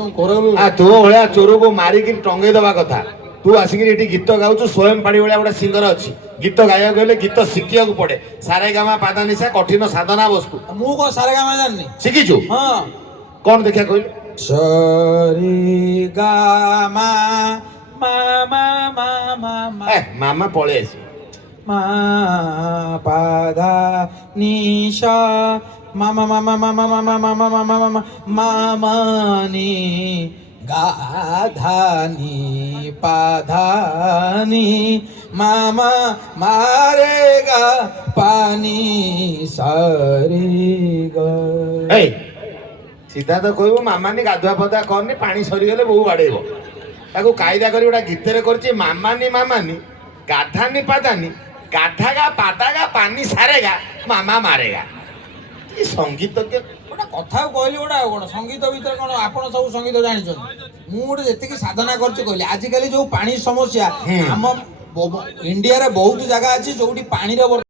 ତୋ ଭଳିଆ ଚୋରକୁ ମାରିକି ଟଙ୍ଗେଇ ଦବା କଥା। ତୁ ଆସିକି ଏଠି ଗୀତ ଗାଉଛୁ, ସ୍ୱୟଂ ପାଣି ଭଳିଆ ଗୋଟେ ସିଙ୍ଗର ଅଛି। ଗୀତ ଗାଇବାକୁ ହେଲେ ଗୀତ ଶିଖିବାକୁ ପଡେ। ସାରେଗାମା ପାଦାନିଶା କଠିନ ସାଧନା ବସ୍ତୁ। ମୁଁ କଣ ସାରେଗାମା ଜାଣିନି? ଶିଖିଛୁ? ହଁ। କଣ ଦେଖିଆ କହିଲୁ? ସରିଗାମା ମାମା ମାମା ମାମା ପଳେଇ ଆସିବ। ମା ପାଦା ନିଶା ମାମା ମାମା ମାମା ମାମା ମାମା ମାମା ମାମା ମାମାନି গাধানি পাধানি মামা মারেগা পানি সারেগা। ସିଧା ତ କହିବୁ ମାମାନି ଗାଧୁଆ ପାଧୁଆ କରନି, ପାଣି ସରିଗଲେ ବୋଉ ବାଡେଇବ। ତାକୁ କାଇଦା କରି ଗୋଟେ ଗୀତରେ କରିଛି, ମାମାନି ମାମାନି ଗାଧାନି ପାଦାନି ଗାଧାଗା ପାଦାଗା ପାନି ସାରେଗା ମାମା ମାରେଗା। କି ସଙ୍ଗୀତ ଗୋଟେ କଥା କହିଲି, ଗୋଟେ ଆଉ କଣ ସଙ୍ଗୀତ ଭିତରେ କଣ ଆପଣ ସବୁ ସଙ୍ଗୀତ ଜାଣିଛନ୍ତି? ମୁଁ ଗୋଟେ ଯେତିକି ସାଧନା କରୁଛି କହିଲି। ଆଜିକାଲି ଯୋଉ ପାଣି ସମସ୍ୟା, ଆମ ଇଣ୍ଡିଆରେ ବହୁତ ଜାଗା ଅଛି ଯୋଉଠି ପାଣିର